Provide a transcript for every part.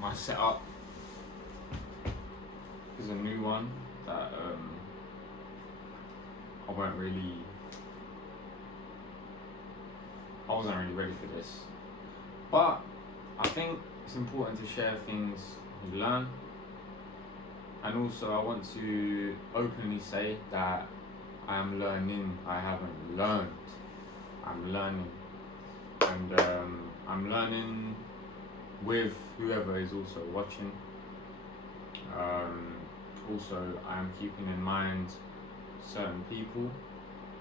my setup is a new one that I wasn't really ready for this, but I think it's important to share things you learn, and also I want to openly say that I am learning. I haven't learned. I'm learning, and I'm learning with whoever is also watching. Also, I am keeping in mind certain people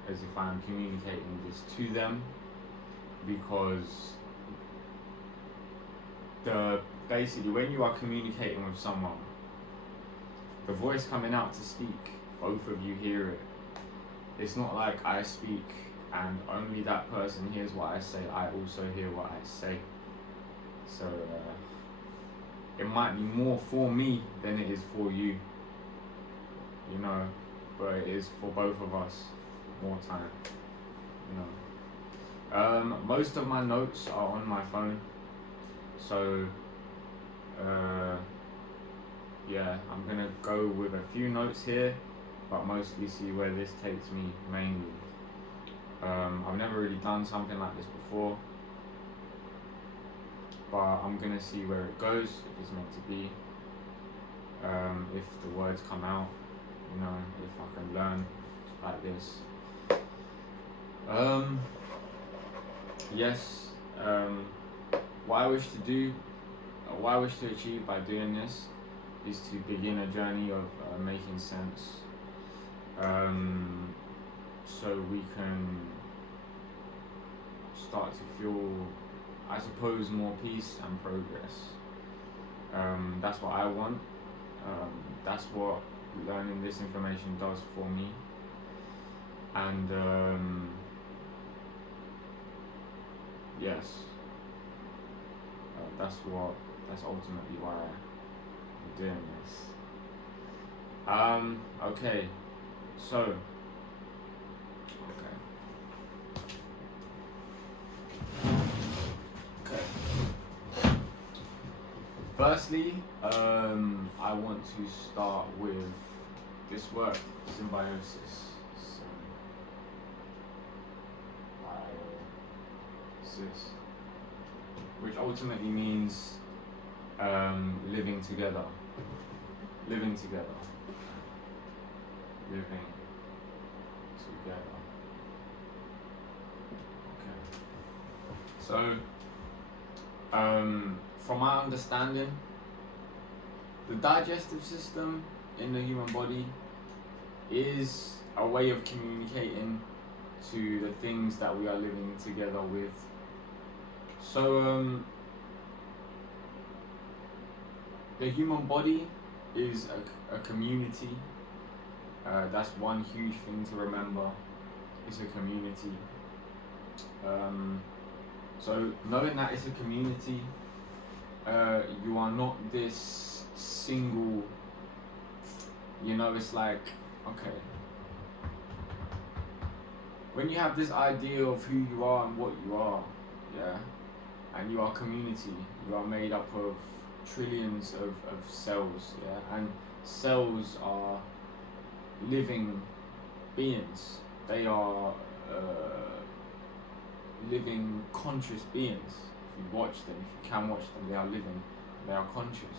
as if I am communicating this to them, because basically when you are communicating with someone, the voice coming out to speak, both of you hear it. It's not like I speak and only that person hears what I say. I also hear what I say. So it might be more for me than it is for you, you know, but it is for both of us more time, you know. Most of my notes are on my phone, so yeah, I'm gonna go with a few notes here, but mostly see where this takes me mainly. I've never really done something like this before, but I'm gonna see where it goes, if it's meant to be, if the words come out, you know, if I can learn like this. Yes, what I wish to do, what I wish to achieve by doing this is to begin a journey of making sense, so we can start to feel, I suppose, more peace and progress. That's what I want. That's what learning this information does for me, and yes, that's ultimately why I'm doing this. Okay, so firstly, I want to start with this word, symbiosis. Symbiosis, which ultimately means living together. Living together. Living together. Okay. So, from my understanding, the digestive system in the human body is a way of communicating to the things that we are living together with. So the human body is a community. That's one huge thing to remember. It's a community. So knowing that it's a community, you are not this single, you know, it's like, okay, when you have this idea of who you are and what you are, yeah, and you are community, you are made up of trillions of cells, yeah, and cells are living beings. They are living conscious beings. If you watch them, if you can watch them, they are living, they are conscious.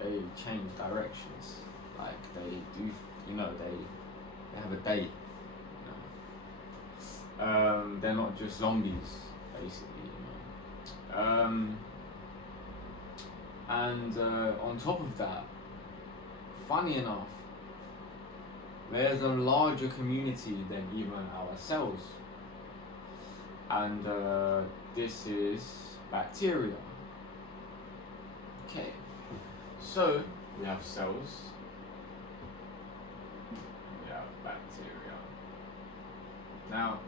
They change directions, like they do, you know, they have a day, you know. They're not just zombies, basically, you know. And on top of that, funny enough, there's a larger community than even ourselves, and this is bacteria. Okay, so we have cells, we have bacteria. Now,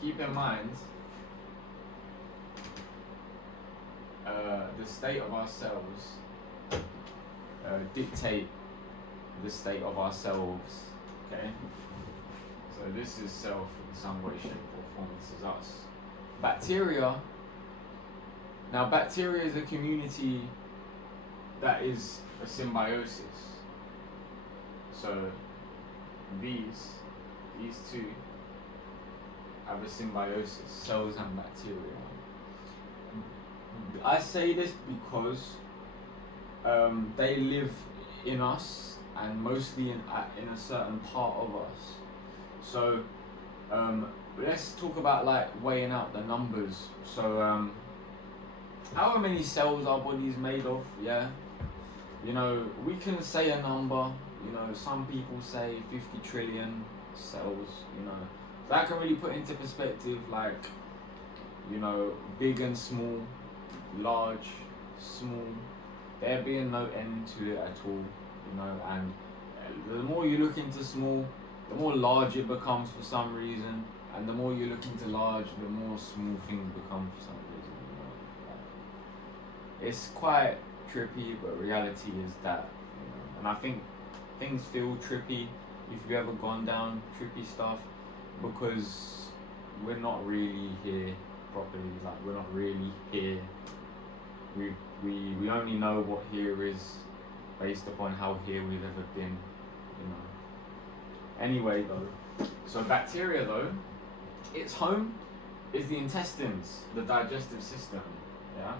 keep in mind, the state of our cells dictate the state of ourselves, okay? So this is self in some way, shape or form, this is us. Bacteria, now bacteria is a community that is a symbiosis. So these two have a symbiosis, cells and bacteria. I say this because they live in us and mostly in a certain part of us. So let's talk about like weighing out the numbers. So however many cells our body is made of, yeah. You know, we can say a number. You know, some people say 50 trillion cells. You know, so that can really put into perspective, like, you know, big and small, large, small. There being no end to it at all. You know, and the more you look into small, the more large it becomes for some reason, and the more you look into large, the more small things become for some reason. You know, like, it's quite trippy, but reality is that, you know. And I think things feel trippy if you've ever gone down trippy stuff, because we're not really here properly. Like, we're not really here. We only know what here is based upon how here we've ever been, you know. Anyway though, so bacteria though, its home is the intestines, the digestive system, yeah?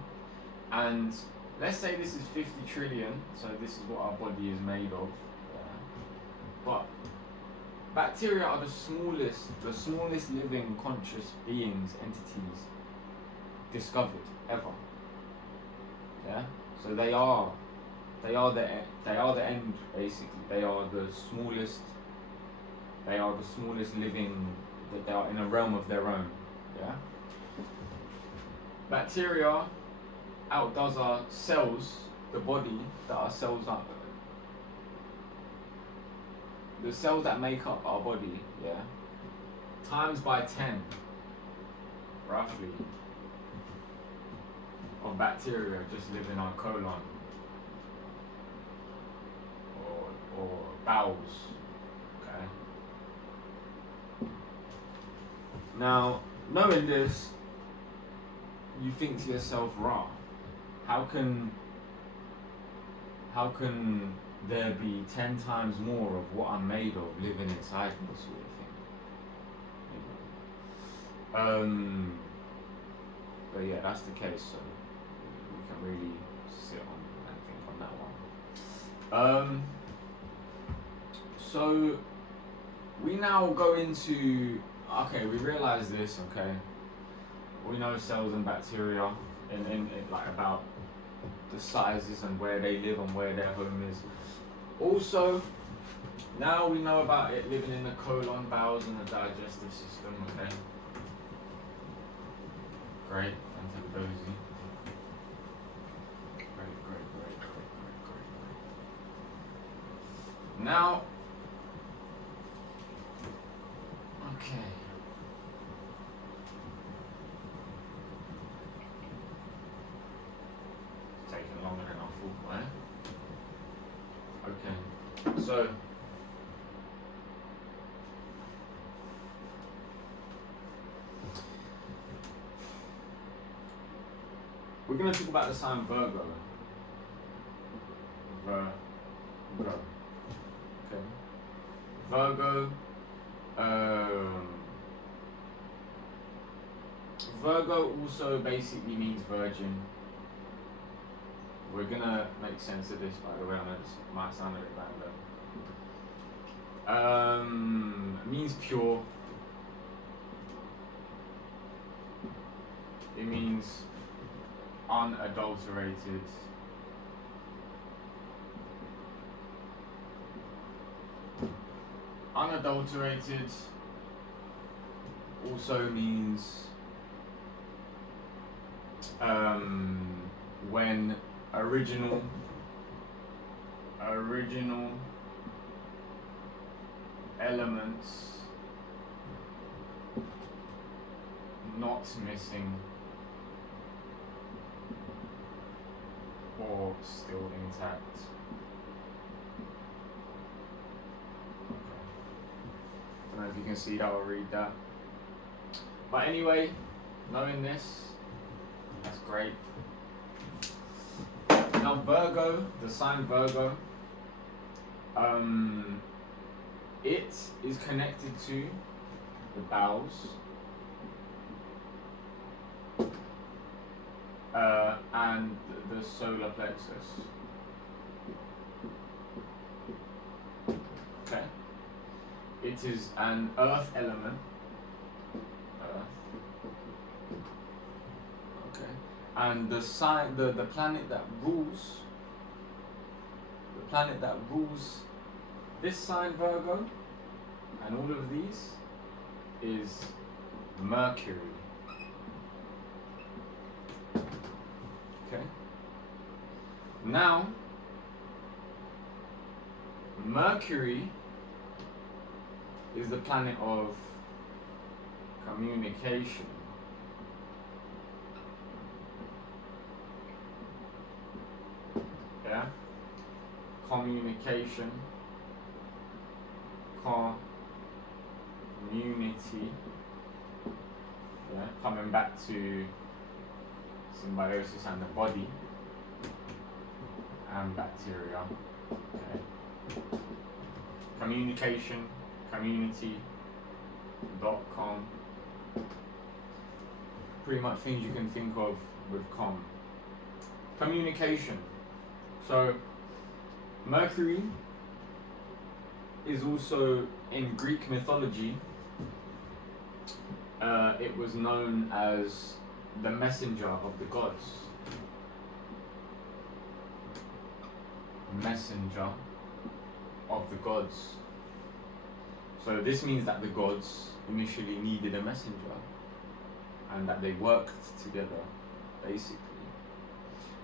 And let's say this is 50 trillion, so this is what our body is made of, yeah? But bacteria are the smallest living conscious beings, entities discovered ever, yeah? So they are the end, basically. They are the smallest living, that they are in a realm of their own, yeah? Bacteria outdoes our cells, the body, that our cells are. The cells that make up our body, yeah? Times by 10, roughly, of bacteria just live in our colon. Or bowels, okay? Now, knowing this, you think to yourself, rah, how can there be 10 times more of what I'm made of living inside me, sort of thing? You know? But yeah, that's the case, so we can really sit on and think on that one. So we now go into, okay, we realize this, okay, we know cells and bacteria and like about the sizes and where they live and where their home is. Also, now we know about it living in the colon, bowels, and the digestive system, okay? Great, fantastic. Great. Now, okay. It's taking longer than I thought, right? Okay, so we're going to talk about the sign Virgo. Virgo. Okay. Virgo. Virgo also basically means virgin. We're gonna make sense of this, by the way. I know this might sound a bit random. It means pure. It means unadulterated. Unadulterated also means when original elements not missing or still intact. I don't know if you can see that or read that. But anyway, knowing this, that's great. Now Now Virgo, the sign Virgo, it is connected to the bowels and the solar plexus. Okay. It is an earth element. Okay. And the sign, the planet that rules, this sign Virgo and all of these is Mercury. Okay. Now, Mercury is the planet of communication. Yeah? Communication, community. Yeah? Coming back to symbiosis and the body and bacteria. Okay. Communication, community.com. Pretty much things you can think of with com. Communication. So Mercury is also in Greek mythology. It was known as the messenger of the gods. Messenger of the gods. So this means that the gods initially needed a messenger and that they worked together, basically.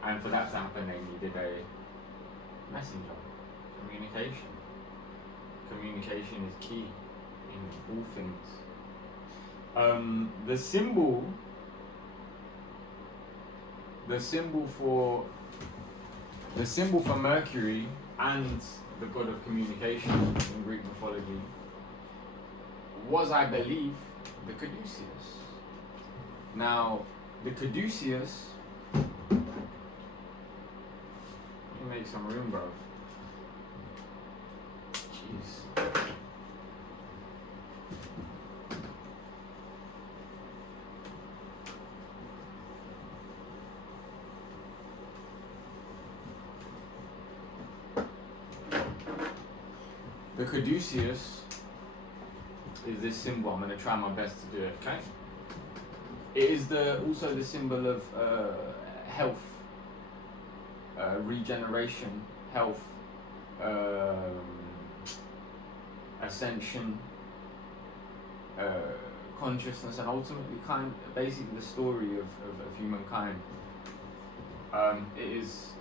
And for that to happen, they needed a messenger. Communication. Communication is key in all things. The symbol for Mercury and the god of communication in Greek mythology was, I believe, the caduceus. Now, the caduceus, let me make some room, bro. Jeez. The caduceus is this symbol. I'm going to try my best to do it, okay? It is also the symbol of health, regeneration, health, ascension, consciousness, and ultimately basically the story of humankind. It is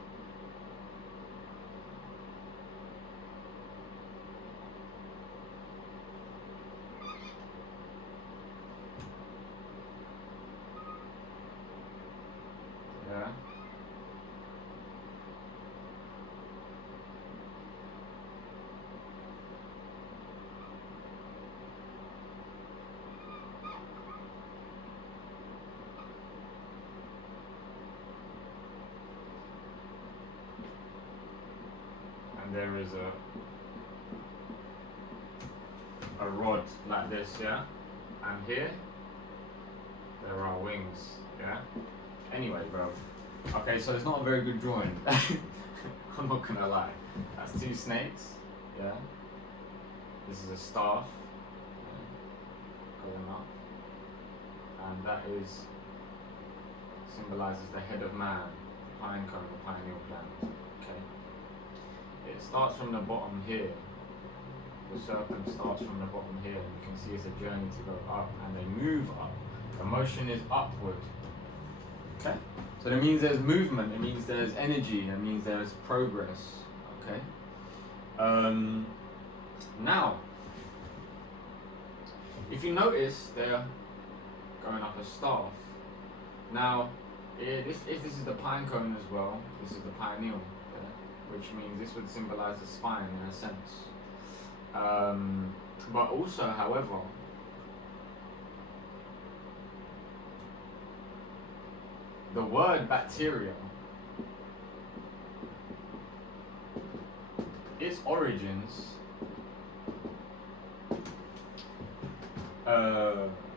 there is a rod like this, yeah? And here, there are wings, yeah? Anyway, bro. Okay, so it's not a very good drawing. I'm not gonna lie. That's two snakes, yeah? This is a staff, going up. And that symbolizes the head of man, pine cone, the pineal gland, okay? It starts from the bottom here. The serpent starts from the bottom here. You can see it's a journey to go up, and they move up. The motion is upward. Okay? So that means there's movement, it means there's energy, it means there's progress. Okay? Now, if you notice, they're going up a staff. Now, if this is the pine cone as well, this is the pineal. Which means this would symbolize the spine in a sense. But also, however, the word bacteria its origins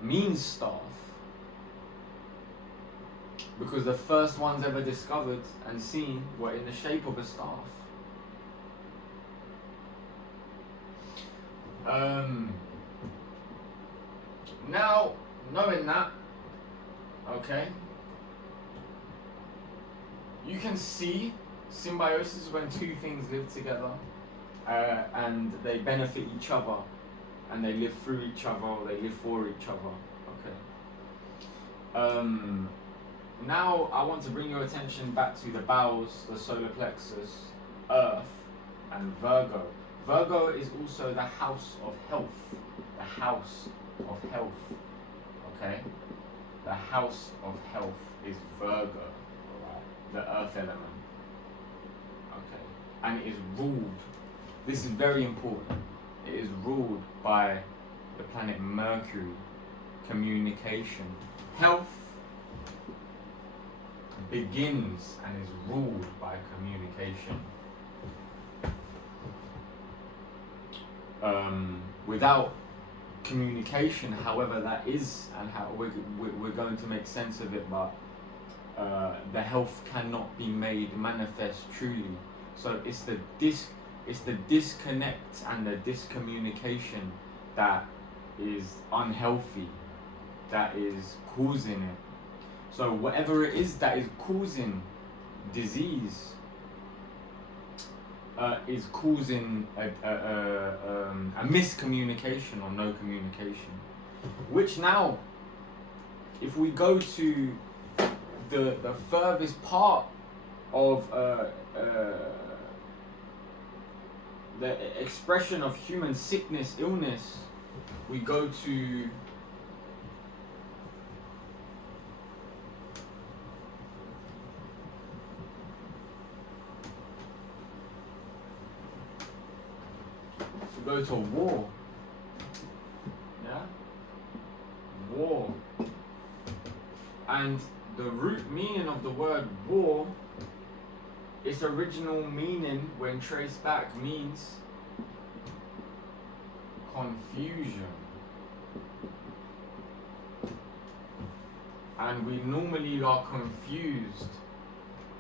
means staff, because the first ones ever discovered and seen were in the shape of a staff. Now, knowing that, okay, you can see symbiosis when two things live together and they benefit each other, and they live through each other, or they live for each other. Okay. Now I want to bring your attention back to the bowels, the solar plexus, Earth, and Virgo. Virgo is also the house of health. The house of health. Okay? The house of health is Virgo, right? The earth element. Okay? And it is ruled, this is very important, it is ruled by the planet Mercury. Communication. Health begins and is ruled by communication. Without communication, however that is, and how we're going to make sense of it, but the health cannot be made manifest truly. So it's the disconnect and the discommunication that is unhealthy, that is causing it. So whatever it is that is causing disease is causing a miscommunication or no communication. Which now, if we go to the furthest part of the expression of human sickness, illness, we go to war. Yeah? War. And the root meaning of the word war, its original meaning when traced back means confusion. And we normally are confused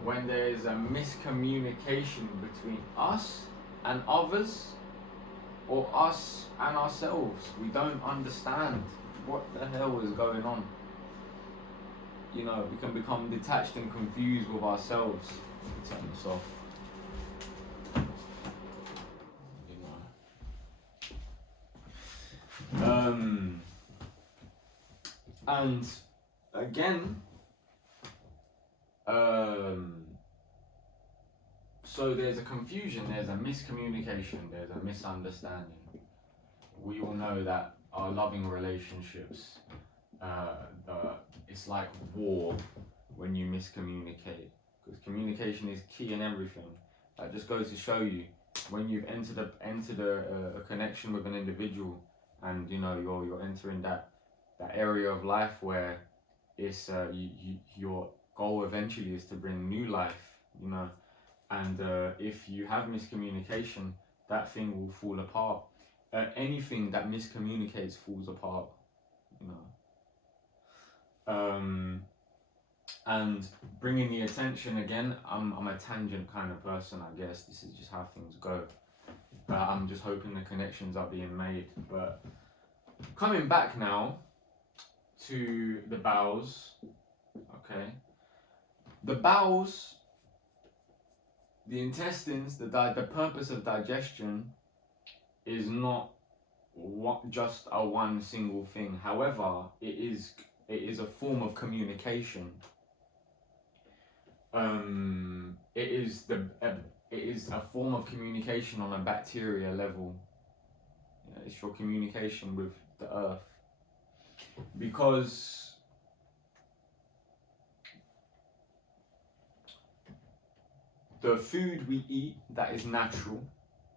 when there is a miscommunication between us and others, or us and ourselves. We don't understand what the hell is going on. You know, we can become detached and confused with ourselves. Turn this off. You know. And again, so there's a confusion, there's a miscommunication, there's a misunderstanding. We all know that our loving relationships, it's like war when you miscommunicate, because communication is key in everything. That just goes to show you, when you've entered a connection with an individual, and you know you're entering that area of life where it's your goal eventually is to bring new life, you know. And if you have miscommunication, that thing will fall apart. Anything that miscommunicates falls apart, you know. And bringing the attention again, I'm a tangent kind of person, I guess. This is just how things go. I'm just hoping the connections are being made. But coming back now to the bowels, okay. The bowels, the intestines, the purpose of digestion is not just a one single thing. However, it is a form of communication. It is a form of communication on a bacteria level. You know, it's your communication with the earth, because the food we eat that is natural,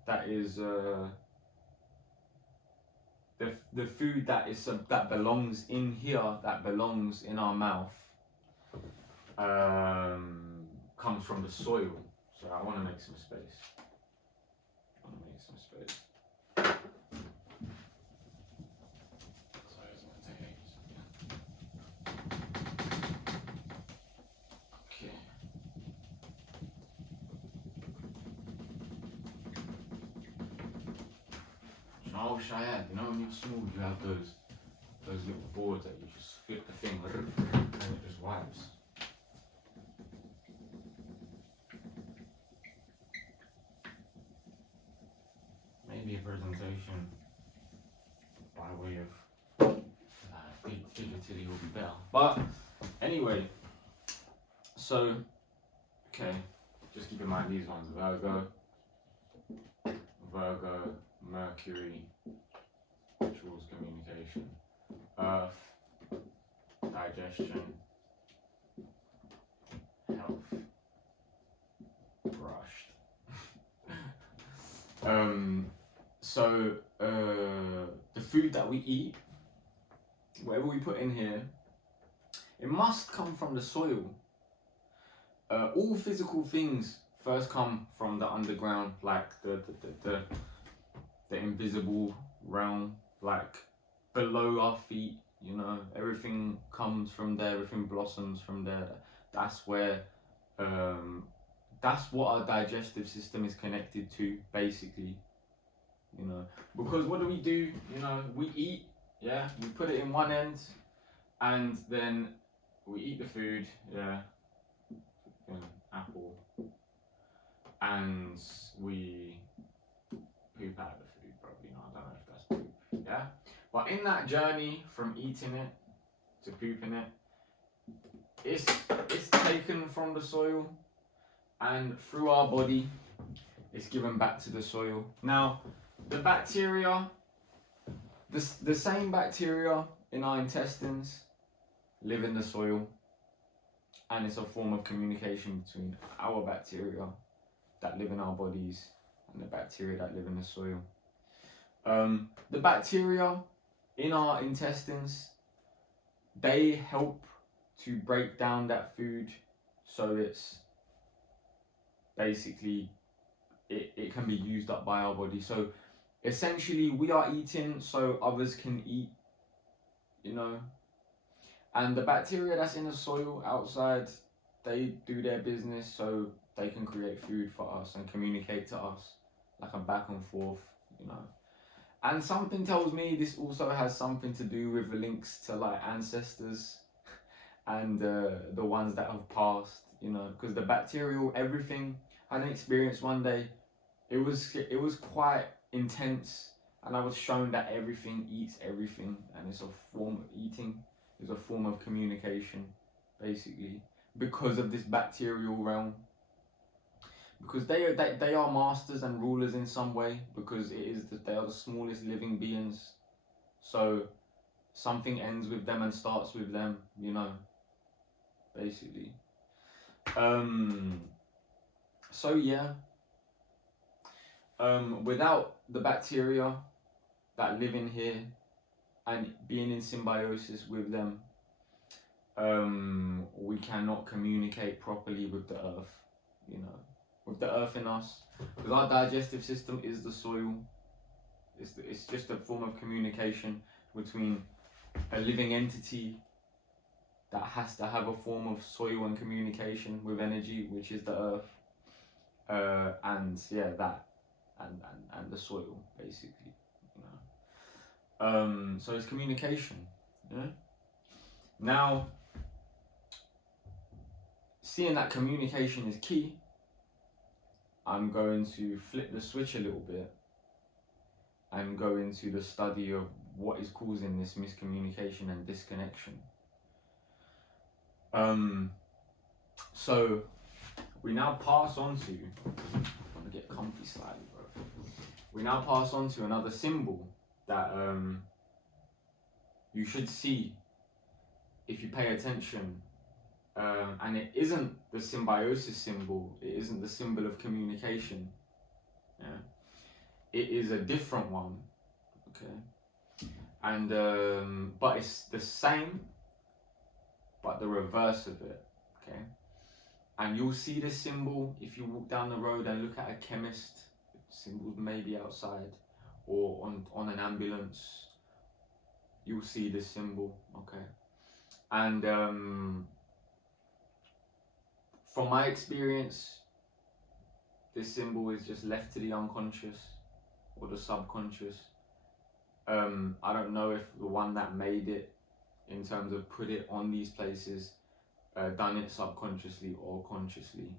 that is the food that belongs in here, that belongs in our mouth, comes from the soil. So I want to make some space. want to make some space. Sorry, it's going to take ages. Okay. I wish I had, you know, when you're small, you have those little boards that you just flip the thing and it just wipes. Maybe a presentation by way of digitally will be better. But anyway, so okay, just keep in mind these ones: Virgo, Mercury, rituals, communication, Earth, digestion, health, brushed. The food that we eat, whatever we put in here, it must come from the soil. All physical things first come from the underground, like the invisible realm, like below our feet, you know, everything comes from there, everything blossoms from there. That's where, that's what our digestive system is connected to, basically, you know, because what do? You know, we eat, yeah, we put it in one end, and then we eat the food, yeah, apple, and we poop out the food, probably. No, I don't know if that's poop, yeah, but in that journey from eating it to pooping it, it's taken from the soil, and through our body it's given back to the soil. Now the bacteria, the same bacteria in our intestines live in the soil, and it's a form of communication between our bacteria that live in our bodies and the bacteria that live in the soil. The bacteria in our intestines, they help to break down that food, so it's basically it can be used up by our body. So essentially we are eating so others can eat, you know, and the bacteria that's in the soil outside, they do their business so they can create food for us and communicate to us, like a back and forth, you know. And something tells me this also has something to do with the links to like ancestors and the ones that have passed, you know, because the bacterial everything, I had an experience one day. It was quite intense, and I was shown that everything eats everything, and it's a form of eating, is a form of communication, basically, because of this bacterial realm. Because they are masters and rulers in some way, because they are the smallest living beings. So something ends with them and starts with them, you know, basically. So yeah. Without the bacteria that live in here and being in symbiosis with them, we cannot communicate properly with the earth, you know, with the earth in us, because our digestive system is the soil. It's just a form of communication between a living entity that has to have a form of soil and communication with energy, which is the earth, and yeah, that and the soil, basically, you know. So it's communication, yeah. Now, seeing that communication is key, I'm going to flip the switch a little bit and go into the study of what is causing this miscommunication and disconnection. So we now pass on to, I'm gonna get comfy slightly, bro. We now pass on to another symbol that you should see if you pay attention, and it isn't the symbiosis symbol, it isn't the symbol of communication, yeah? It is a different one, okay? And but it's the same, but the reverse of it, okay? And you'll see this symbol if you walk down the road and look at a chemist. symbols maybe outside, or on an ambulance, you'll see this symbol, okay? And from my experience, this symbol is just left to the unconscious or the subconscious. I don't know if the one that made it, in terms of put it on these places, done it subconsciously or consciously.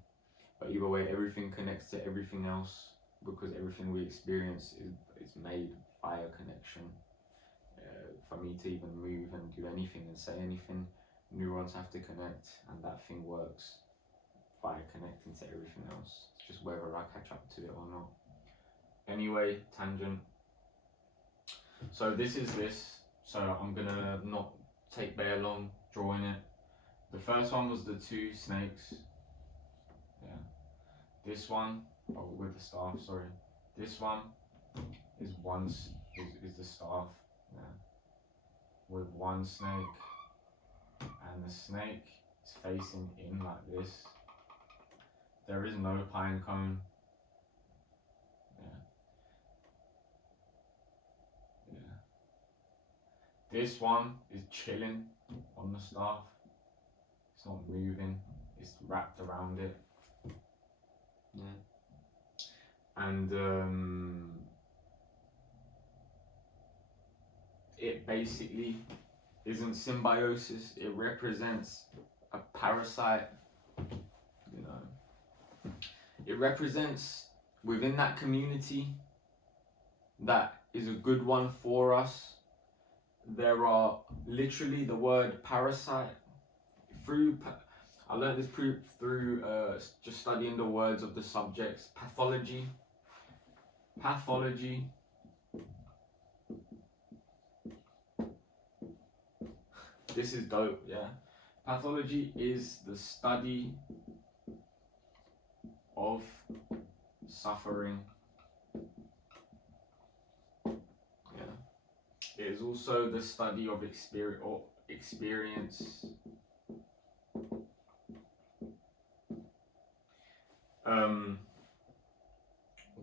But either way, everything connects to everything else, because everything we experience is made by a connection. For me to even move and do anything and say anything, neurons have to connect, and that thing works by connecting to everything else. It's just whether I catch up to it or not. Anyway, tangent. So this is this. So I'm gonna not take very long drawing it. The first one was the two snakes. Yeah. This one, oh, with the staff. Sorry. This one is is the staff. Yeah. With one snake, and the snake is facing in like this. There is no pine cone. This one is chilling on the staff. It's not moving. It's wrapped around it. Yeah. And it basically isn't symbiosis. It represents a parasite. You know. It represents within that community that is a good one for us. There are literally the word parasite. I learned this through just studying the words of the subjects. Pathology. This is dope, yeah. Pathology is the study of suffering. It is also the study of experience.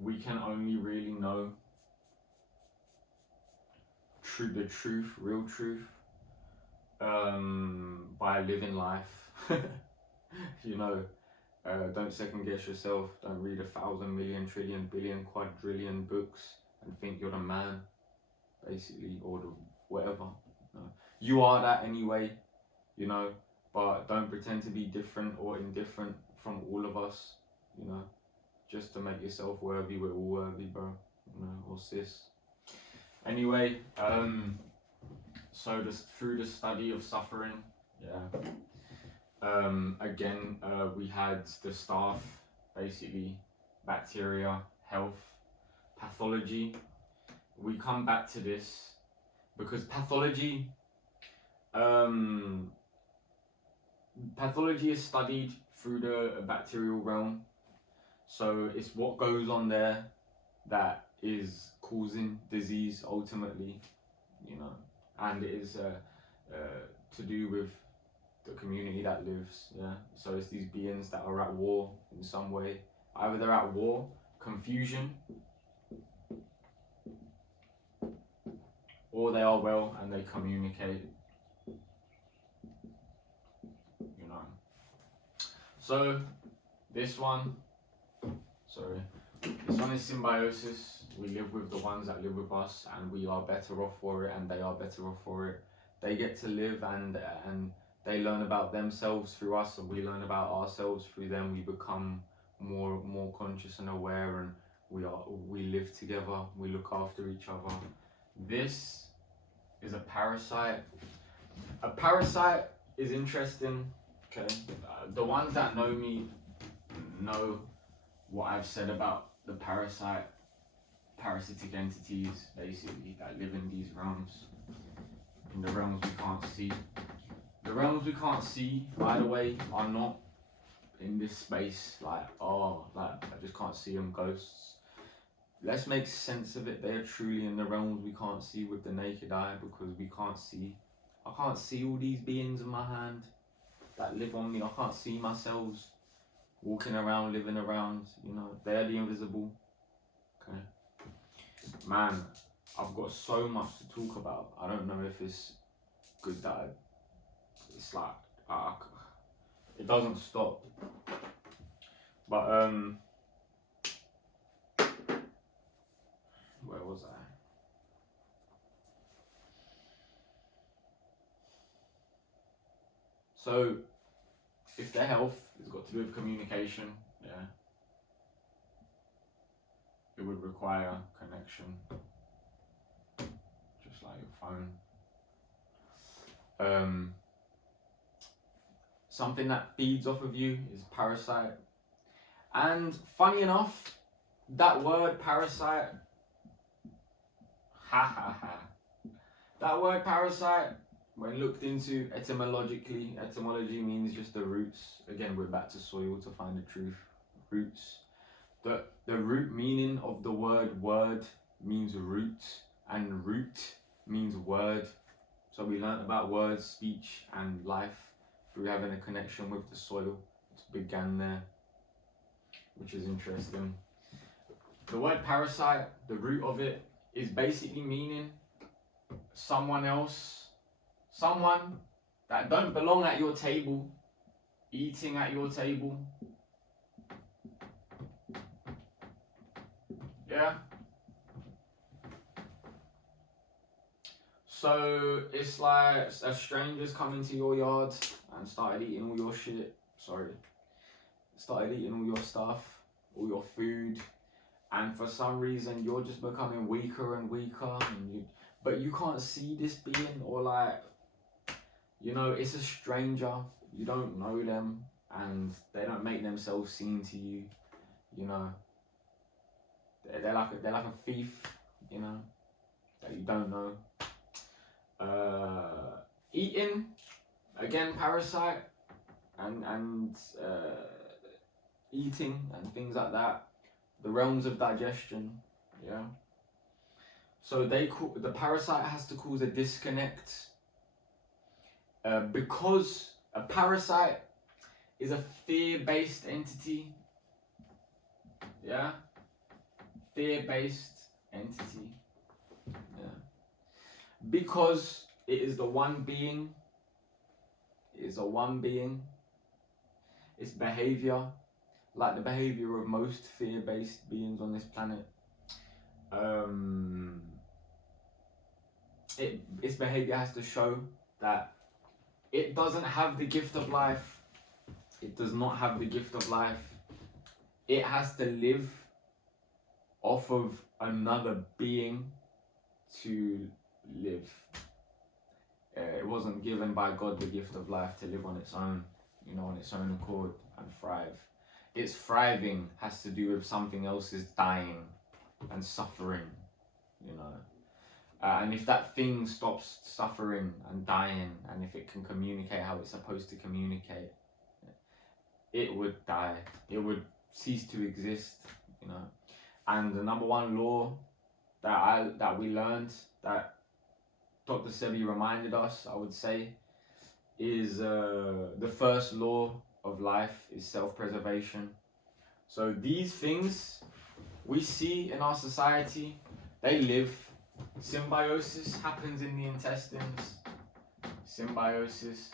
We can only really know the truth, real truth, by living life. You know, don't second guess yourself. Don't read 1,000 million, trillion, billion, quadrillion books and think you're the man. Basically, or the whatever. No. You are that anyway, you know, but don't pretend to be different or indifferent from all of us, you know, just to make yourself worthy. We're all worthy, bro, you know, or sis. Anyway, so through the study of suffering, yeah, again, we had the staff, basically, bacteria, health, pathology. We come back to this because pathology is studied through the bacterial realm. So it's what goes on there that is causing disease ultimately, you know, and it is to do with the community that lives, yeah. So it's these beings that are at war in some way. Either they're at war, confusion, or they are well and they communicate, you know. So this one is symbiosis. We live with the ones that live with us, and we are better off for it, and they are better off for it. They get to live, and they learn about themselves through us, and we learn about ourselves through them. We become more conscious and aware, and we live together. We look after each other. This is a parasite. A parasite is interesting. Okay, the ones that know me know what I've said about the parasitic entities, basically, that live in these realms, in the realms we can't see. The realms we can't see, by the way, are not in this space, like I just can't see them, ghosts. Let's make sense of it. They are truly in the realms we can't see with the naked eye, because we can't see. I can't see all these beings in my hand that live on me. I can't see myself walking around, living around, you know. They're the invisible. Okay. Man, I've got so much to talk about. I don't know if it's good that it's like it doesn't stop. But where was I? So if their health has got to do with communication, yeah, it would require connection, just like your phone. Something that feeds off of you is parasite. And funny enough, that word parasite, that word parasite, when looked into etymologically, etymology means just the roots. Again, we're back to soil to find the truth. Roots. The root meaning of the word means root, and root means word. So we learnt about words, speech, and life through having a connection with the soil. It began there, which is interesting. The word parasite, the root of it, is basically meaning someone else, someone that don't belong at your table, eating at your table. Yeah. So it's like a stranger's come into your yard and started eating all your shit. Started eating all your stuff, all your food, and for some reason you're just becoming weaker and weaker, but you can't see this being, or like, you know, it's a stranger, you don't know them, and they don't make themselves seen to you, you know. They're like a thief, you know, that you don't know. Eating, again, parasite, and eating and things like that, the realms of digestion, yeah. So the parasite has to cause a disconnect, because a parasite is a fear-based entity, yeah, fear-based entity, yeah, because it is the one being, its behavior, like the behavior of most fear-based beings on this planet, its behavior has to show that it doesn't have the gift of life. It does not have the gift of life. It has to live off of another being to live. It wasn't given by God the gift of life to live on its own, you know, on its own accord and thrive. Its thriving has to do with something else's dying and suffering, you know. And if that thing stops suffering and dying, and if it can communicate how it's supposed to communicate, it would die. It would cease to exist, you know. And the number one law that we learned, that Dr. Sebi reminded us, I would say, is the first law of life is self-preservation. So these things we see in our society, they live. Symbiosis happens in the intestines. Symbiosis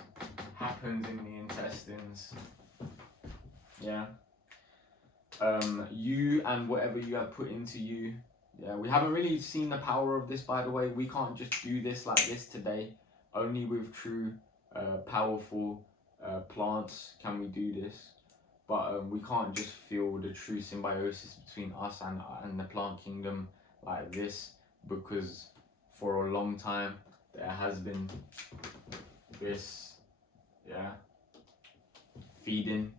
happens in the intestines. Yeah. You and whatever you have put into you. Yeah, we haven't really seen the power of this, by the way. We can't just do this like this today. Only with true, powerful plants can we do this. But we can't just feel the true symbiosis between us and the plant kingdom like this, because for a long time there has been this, yeah, feeding.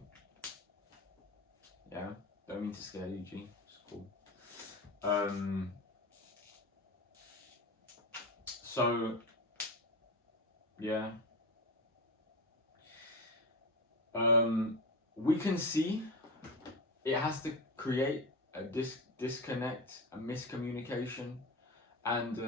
Yeah, don't mean to scare you, G. It's cool. So yeah, we can see it has to create a disconnect, a miscommunication, and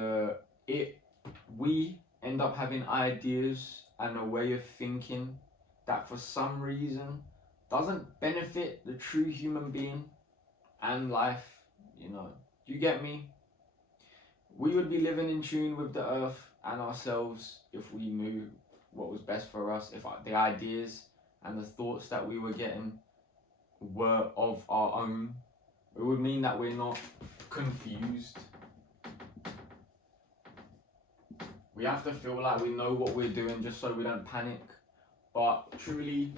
we end up having ideas and a way of thinking that for some reason doesn't benefit the true human being and life, you know. Do you get me? We would be living in tune with the earth and ourselves if we knew what was best for us, if the ideas and the thoughts that we were getting were of our own. It would mean that we're not confused. We have to feel like we know what we're doing just so we don't panic. But truly,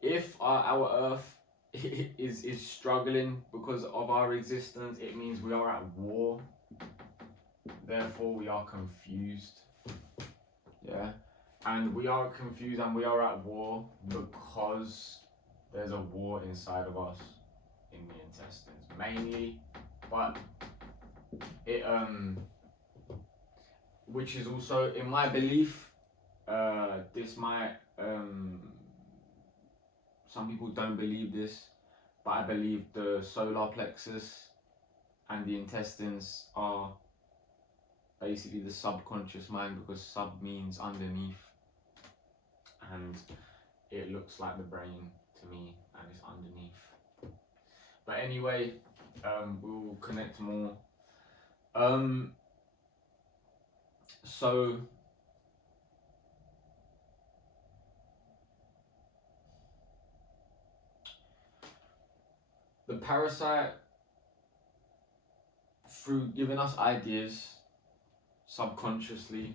if our earth is struggling because of our existence, it means we are at war. Therefore, we are confused. Yeah. And we are confused and we are at war because there's a war inside of us in the intestines, mainly. But it which is also, in my belief, this might some people don't believe this, but I believe the solar plexus and the intestines are basically the subconscious mind, because sub means underneath, and it looks like the brain to me, and it's underneath. But anyway, we'll connect more. So the parasite, through giving us ideas subconsciously,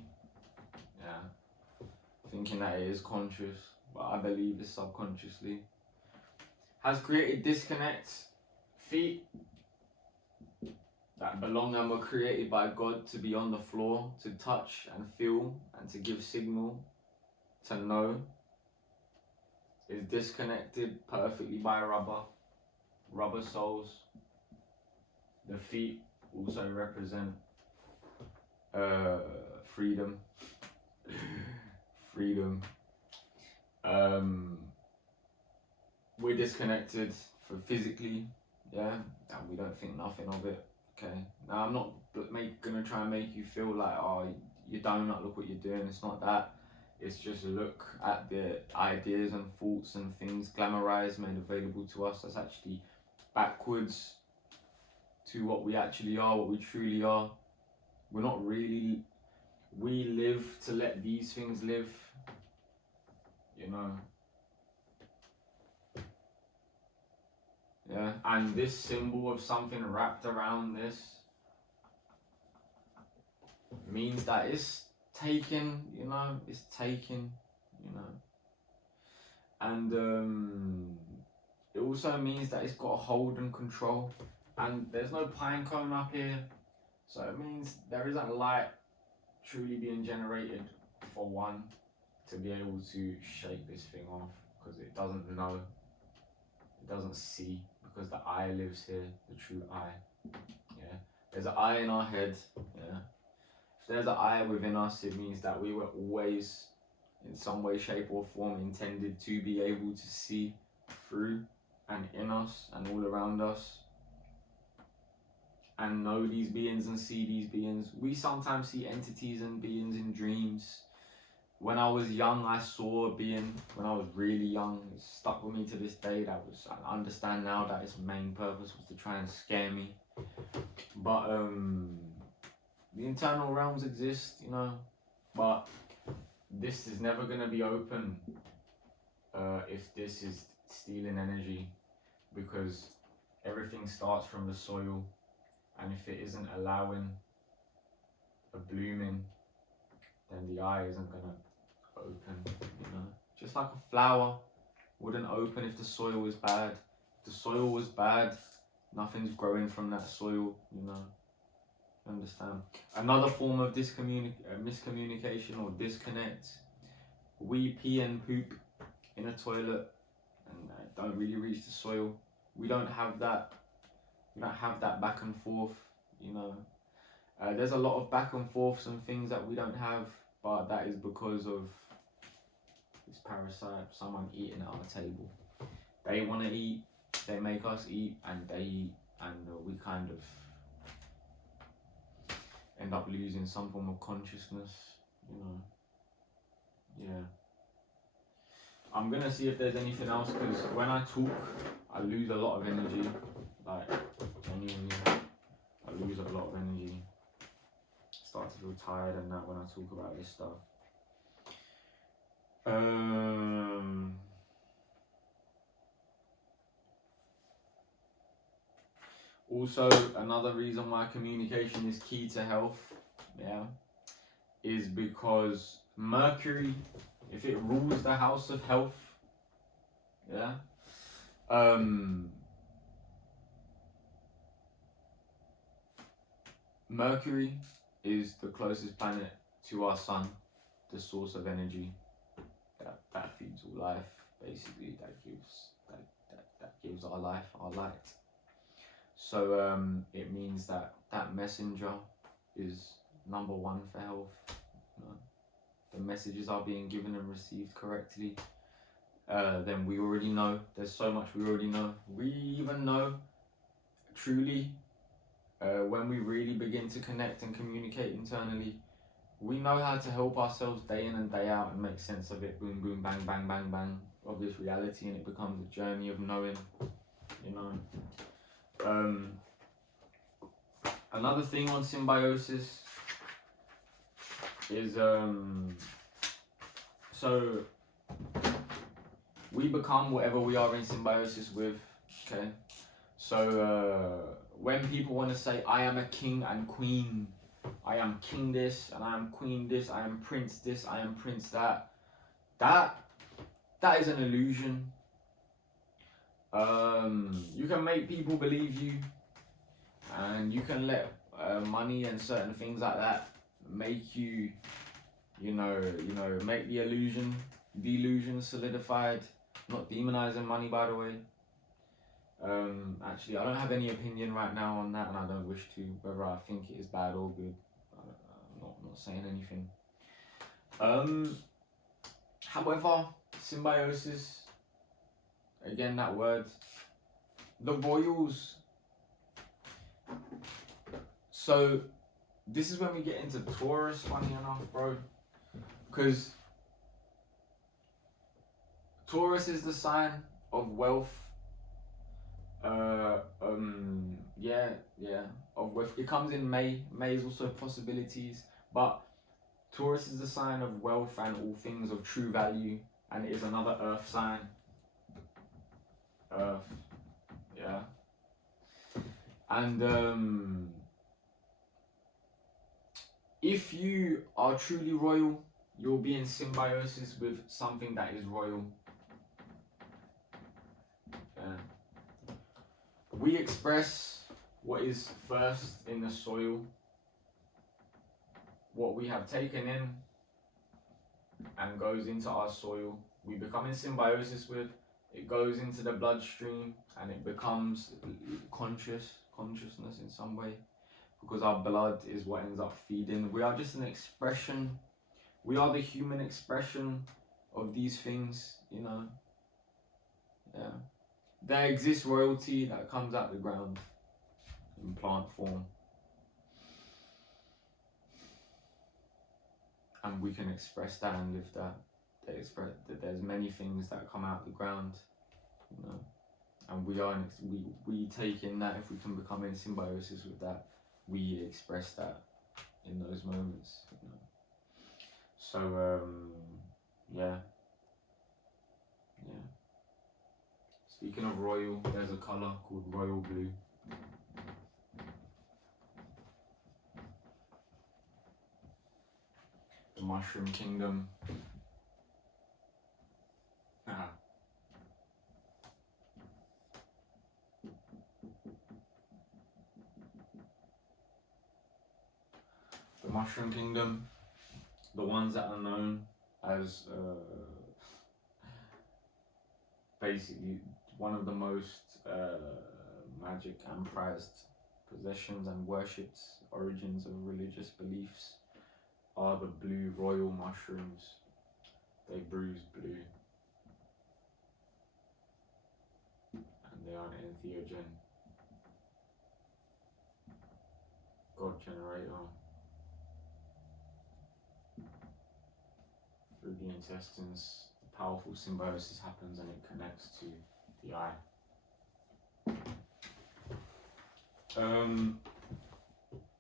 thinking that it is conscious, but I believe it's subconsciously, has created disconnects, feet that belong and were created by God to be on the floor, to touch and feel and to give signal, to know, is disconnected perfectly by rubber soles. The feet also represent freedom. We're disconnected for physically, and we don't think nothing of it. Okay, now I'm not gonna try and make you feel like, oh, you don't look what you're doing. It's not that. It's just look at the ideas and thoughts and things glamorized, made available to us. That's actually backwards to what we actually are, what we truly are. We're not really. We live to let these things live. Yeah, and this symbol of something wrapped around this means that it's taken, it's taken, and it also means that it's got a hold and control, and there's no pine cone up here, so it means there isn't light truly being generated for one to be able to shake this thing off, because it doesn't know, it doesn't see, because the I lives here, the true I. There's an I in our head. If there's an I within us, it means that we were always, in some way, shape or form, intended to be able to see through and in us and all around us, and know these beings and see these beings. We sometimes see entities and beings in dreams. When I was young, I saw a being. When I was really young, it stuck with me to this day. I understand now that its main purpose was to try and scare me. But the internal realms exist, but this is never going to be open if this is stealing energy, because everything starts from the soil, and if it isn't allowing a blooming, then the eye isn't going to open, just like a flower wouldn't open if the soil was bad. If the soil was bad, nothing's growing from that soil, understand. Another form of miscommunication or disconnect: we pee and poop in a toilet and don't really reach the soil. We don't have that back and forth, there's a lot of back and forths and things that we don't have, but that is because of this parasite, someone eating at our table. They want to eat, they make us eat, and they eat, and we kind of end up losing some form of consciousness, I'm gonna see if there's anything else, because when I talk, I lose a lot of energy, like genuinely, I lose a lot of energy. Start to feel tired and that when I talk about this stuff. Also, another reason why communication is key to health, is because Mercury, if it rules the house of health, Mercury is the closest planet to our sun, the source of energy that feeds all life, basically, that gives our life, our light. So it means that messenger is number one for health. The messages are being given and received correctly. Then we already know. There's so much we already know. We even know truly when we really begin to connect and communicate internally, we know how to help ourselves day in and day out and make sense of it. Boom, boom, bang, bang, bang, bang, of this reality, and it becomes a journey of knowing, Another thing on symbiosis is so we become whatever we are in symbiosis with, okay? So when people want to say, I am a king and queen, I am king this, and I am queen this, I am prince this, I am prince that, that is an illusion. You can make people believe you, and you can let money and certain things like that make you, make the illusion solidified. Not demonizing money, by the way. Actually, I don't have any opinion right now on that, and I don't wish to, whether I think it is bad or good. I'm not saying anything. However, symbiosis, again, that word, the royals. So this is when we get into Taurus, funny enough, bro, because Taurus is the sign of wealth. Of wealth. It comes in May. May is also possibilities, but Taurus is the sign of wealth and all things of true value, and it is another earth sign. Earth, yeah. And if you are truly royal, you'll be in symbiosis with something that is royal. Yeah. We express what is first in the soil, what we have taken in and goes into our soil, we become in symbiosis with, it goes into the bloodstream and it becomes consciousness in some way, because our blood is what ends up feeding. We are just an expression, we are the human expression of these things, yeah. There exists royalty that comes out the ground in plant form, and we can express that and live that. There's many things that come out the ground, and we take in that. If we can become in symbiosis with that, we express that in those moments, So yeah. Speaking of royal, there's a colour called royal blue. The mushroom kingdom. The mushroom kingdom, the ones that are known as basically one of the most magic and prized possessions and worshipped origins of religious beliefs are the blue royal mushrooms. They bruise blue, and they are an entheogen, God generator. Through the intestines, the powerful symbiosis happens and it connects to the eye.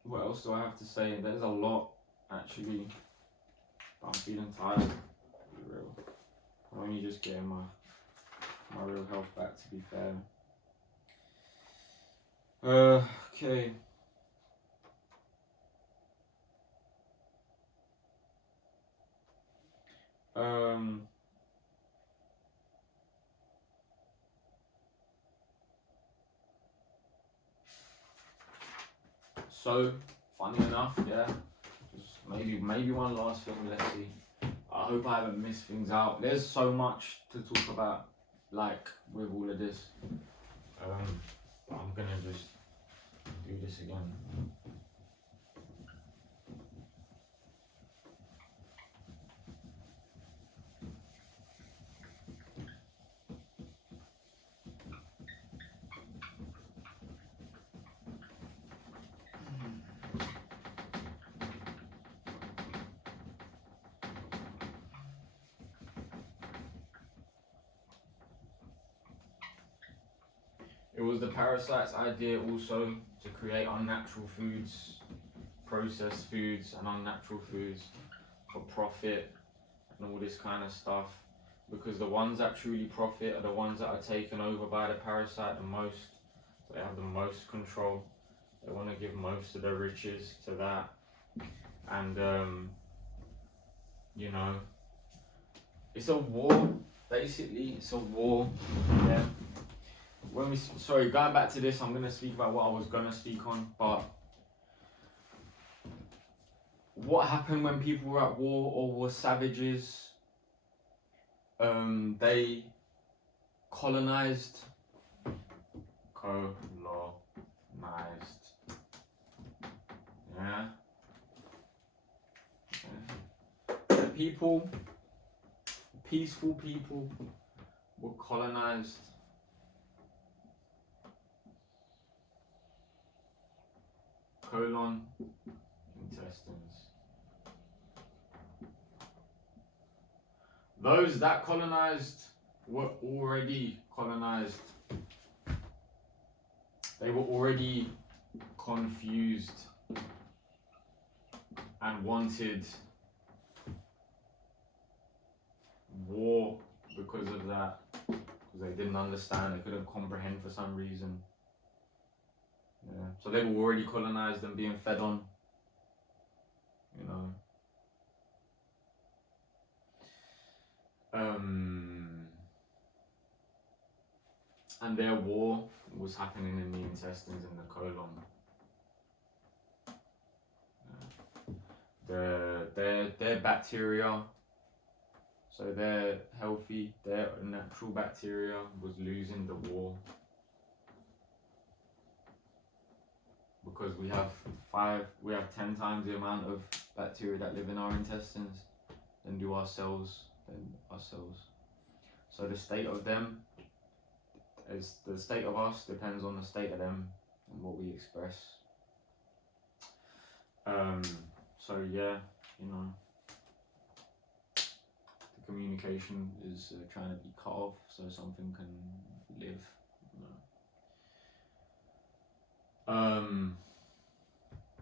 What else do I have to say? There's a lot, actually. But I'm feeling tired, to be real. I'm only just getting my real health back, to be fair. Okay. So, funny enough, yeah. Just maybe one last thing, let's see. I hope I haven't missed things out. There's so much to talk about, like, with all of this. I'm gonna just do this again. It was the parasite's idea also to create unnatural foods, processed foods and unnatural foods for profit and all this kind of stuff, because the ones that truly profit are the ones that are taken over by the parasite the most. So they have the most control. They want to give most of their riches to that, and you know, it's a war. Basically, it's a war. Yeah. Sorry, going back to this, I'm gonna speak about what I was gonna speak on, but what happened when people were at war or were savages? They colonized. Yeah. The people, peaceful people, were colonized. Colon, intestines. Those that colonized were already colonized. They were already confused and wanted war because of that. Because they didn't understand, they couldn't comprehend for some reason. Yeah. So they were already colonized and being fed on, you know. And their war was happening in the intestines and the colon. Their bacteria, so their healthy, their natural bacteria was losing the war. Because we have 10 times the amount of bacteria that live in our intestines than do ourselves. So the state of them is the state of us depends on the state of them and what we express. So yeah, you know, the communication is trying to be cut off so something can live. You know.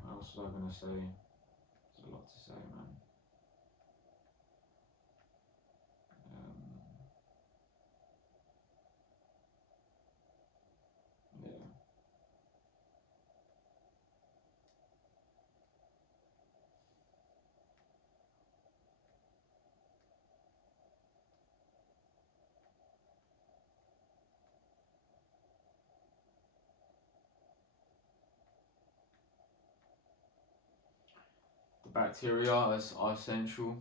What else was I gonna say? There's a lot to say, man. Yeah. The bacteria are essential.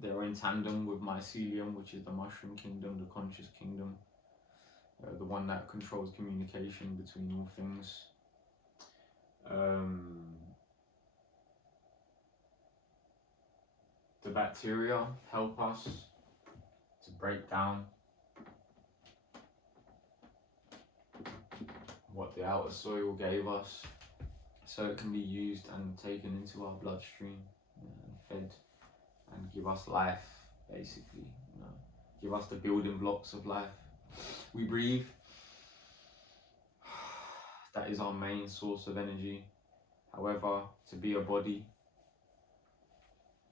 They're in tandem with mycelium, which is the mushroom kingdom, the conscious kingdom, the one that controls communication between all things. The bacteria help us to break down what the outer soil gave us, so it can be used and taken into our bloodstream and fed and give us life, basically, you know, give us the building blocks of life. We breathe. that is our main source of energy. However, to be a body,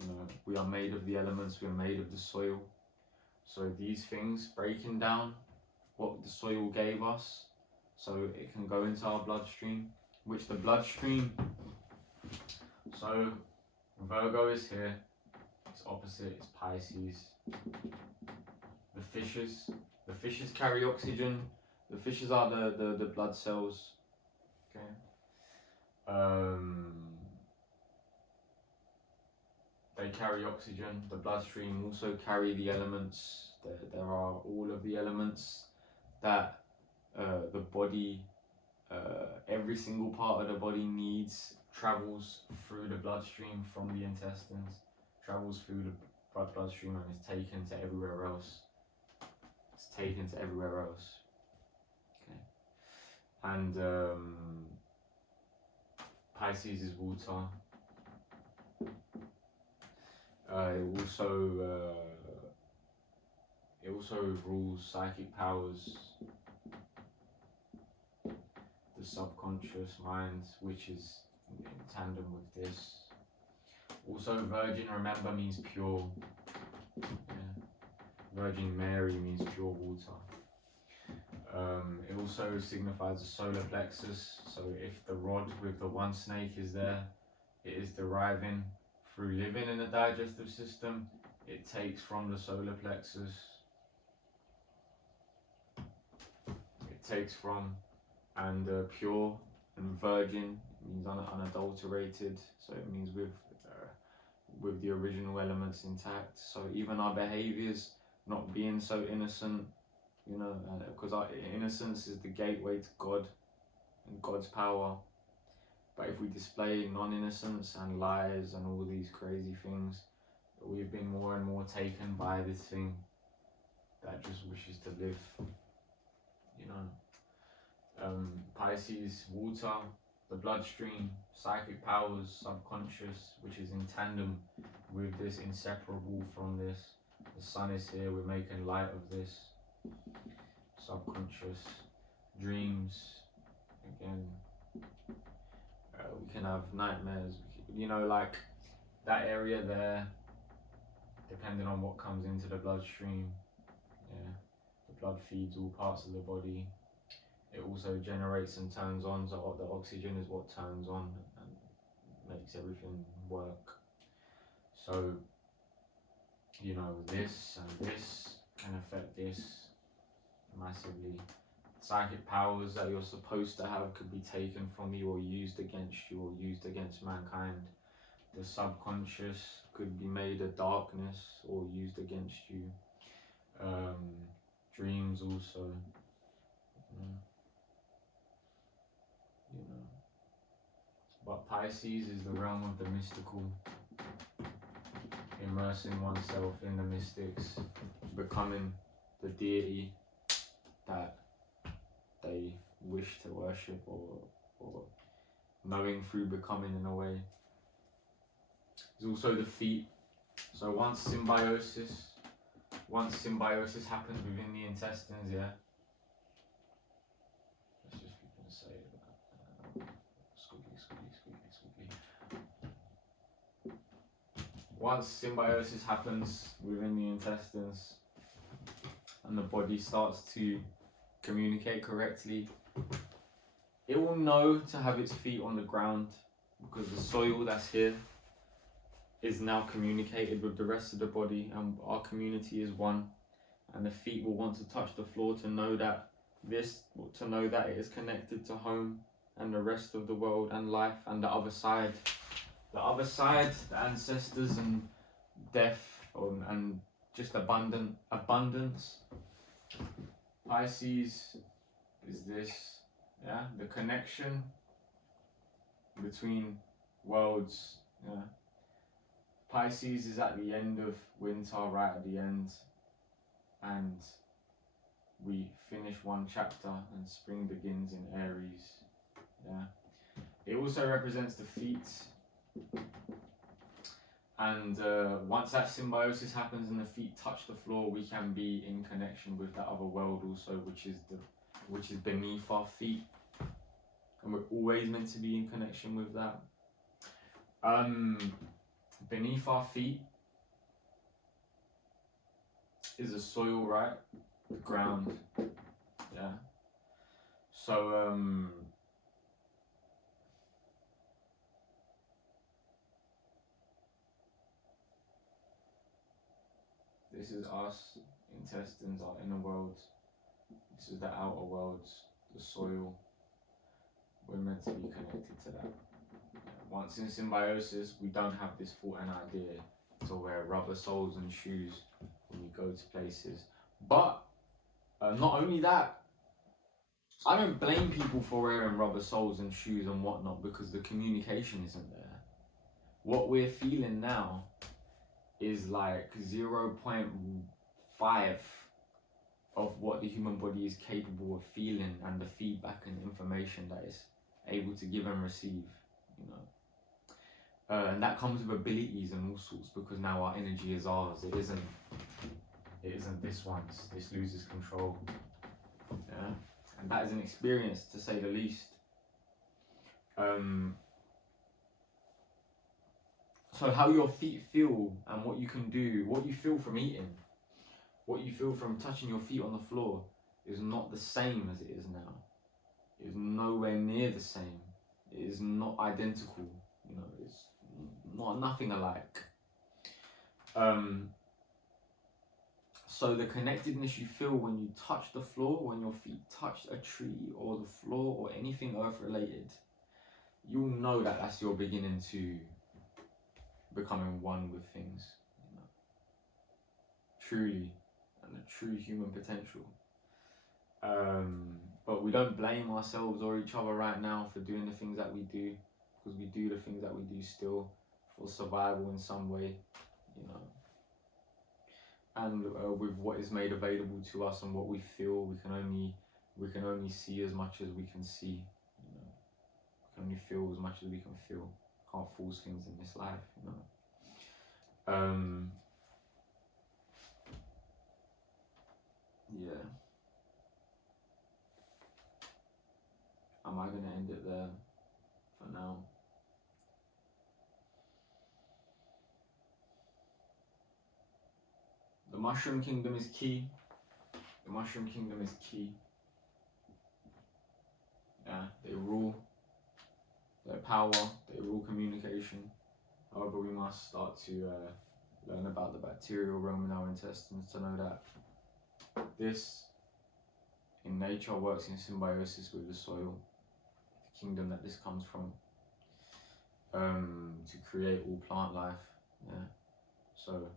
you know, we are made of the elements, we are made of the soil. So these things, breaking down what the soil gave us, so it can go into our bloodstream, which the bloodstream, so Virgo is here, it's opposite, it's Pisces. The fishes carry oxygen, the fishes are the blood cells, okay? They carry oxygen, the bloodstream also carry the elements. There are all of the elements that the body, every single part of the body needs, travels through the bloodstream from the intestines, travels through the bloodstream and is taken to everywhere else. It's taken to everywhere else. Okay. And Pisces is water. It also rules psychic powers, the subconscious mind, which is in tandem with this. Also, Virgin, remember, means pure. Yeah. Virgin Mary means pure water. It also signifies the solar plexus. So if the rod with the one snake is there, it is deriving through living in the digestive system. It takes from the solar plexus. It takes from, and pure and virgin means unadulterated. So it means with the original elements intact. So even our behaviors, not being so innocent, you know, because our innocence is the gateway to God and God's power. But if we display non-innocence and lies and all these crazy things, we've been more and more taken by this thing that just wishes to live, you know. Pisces, water, the bloodstream, psychic powers, subconscious, which is in tandem with this, inseparable from this. The sun is here, we're making light of this. Subconscious, dreams, again, we can have nightmares, you know, like that area there, depending on what comes into the bloodstream. Yeah, the blood feeds all parts of the body. It also generates and turns on, so the oxygen is what turns on and makes everything work. So, you know, this and this can affect this massively. Psychic powers that you're supposed to have could be taken from you or used against you or used against mankind. The subconscious could be made a darkness or used against you. Dreams also. You know. But Pisces is the realm of the mystical. Immersing oneself in the mystics, becoming the deity that they wish to worship, or knowing through becoming in a way. There's also the feet. So once symbiosis happens within the intestines, yeah. Let's just keep on saying that. Once symbiosis happens within the intestines and the body starts to communicate correctly, it will know to have its feet on the ground, because the soil that's here is now communicated with the rest of the body, and our community is one, and the feet will want to touch the floor to know that it is connected to home and the rest of the world and life and the other side, the ancestors and death, and just abundance. Pisces is this, yeah, the connection between worlds, yeah. Pisces is at the end of winter, right at the end, and we finish one chapter and spring begins in Aries, yeah. It also represents the feet, and once that symbiosis happens and the feet touch the floor, we can be in connection with that other world also, which is beneath our feet. and we're always meant to be in connection with that. Beneath our feet is the soil, right? The ground. Yeah. So this is us, intestines, our inner world. This is the outer world, the soil. We're meant to be connected to that. Once in symbiosis, we don't have this thought and idea to wear rubber soles and shoes when we go to places. But not only that, I don't blame people for wearing rubber soles and shoes and whatnot because the communication isn't there. What we're feeling now is like 0.5 of what the human body is capable of feeling, and the feedback and information that it's able to give and receive, you know. And that comes with abilities and all sorts, because now our energy is ours. It isn't this one's. This loses control. Yeah. And that is an experience, to say the least. So how your feet feel and what you can do, what you feel from eating, what you feel from touching your feet on the floor is not the same as it is now. It is nowhere near the same. It is not identical. You know, it's nothing alike. So the connectedness you feel when you touch the floor, when your feet touch a tree or the floor or anything earth related, you'll know that that's your beginning to becoming one with things, you know, truly, and the true human potential. But we don't blame ourselves or each other right now for doing the things that we do, because we do the things that we do still for survival in some way, you know. And with what is made available to us and what we feel, we can only see as much as we can see, you know. We can only feel as much as we can feel. Can't force things in this life, you know. Yeah. Am I gonna end it there for now? The mushroom kingdom is key. The mushroom kingdom is key. Yeah, they rule their power, they rule communication. However, we must start to learn about the bacterial realm in our intestines to know that this, in nature, works in symbiosis with the soil, the kingdom that this comes from, to create all plant life. Yeah. So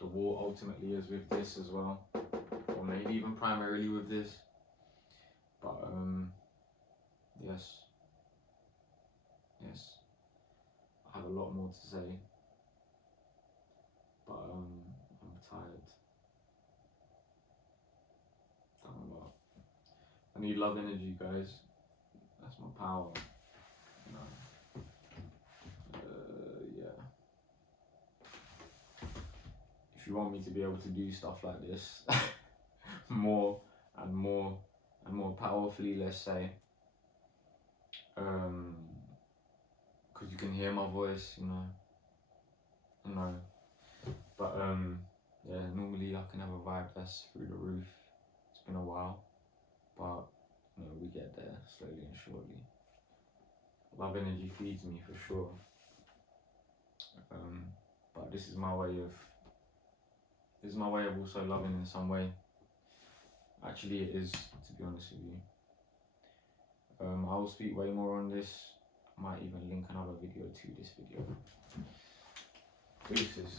the war ultimately is with this as well, or maybe even primarily with this. But yes, I have a lot more to say, but I'm tired. I need love energy, guys. That's my power. You know. Yeah. If you want me to be able to do stuff like this more and more and more powerfully, let's say, because you can hear my voice, you know. But yeah, normally I can have a vibe that's through the roof. It's been a while, but you know, we get there slowly and surely. Love energy feeds me for sure. But this is my way of also loving in some way. Actually, it is, to be honest with you. I will speak way more on this. I might even link another video to this video. Deuces.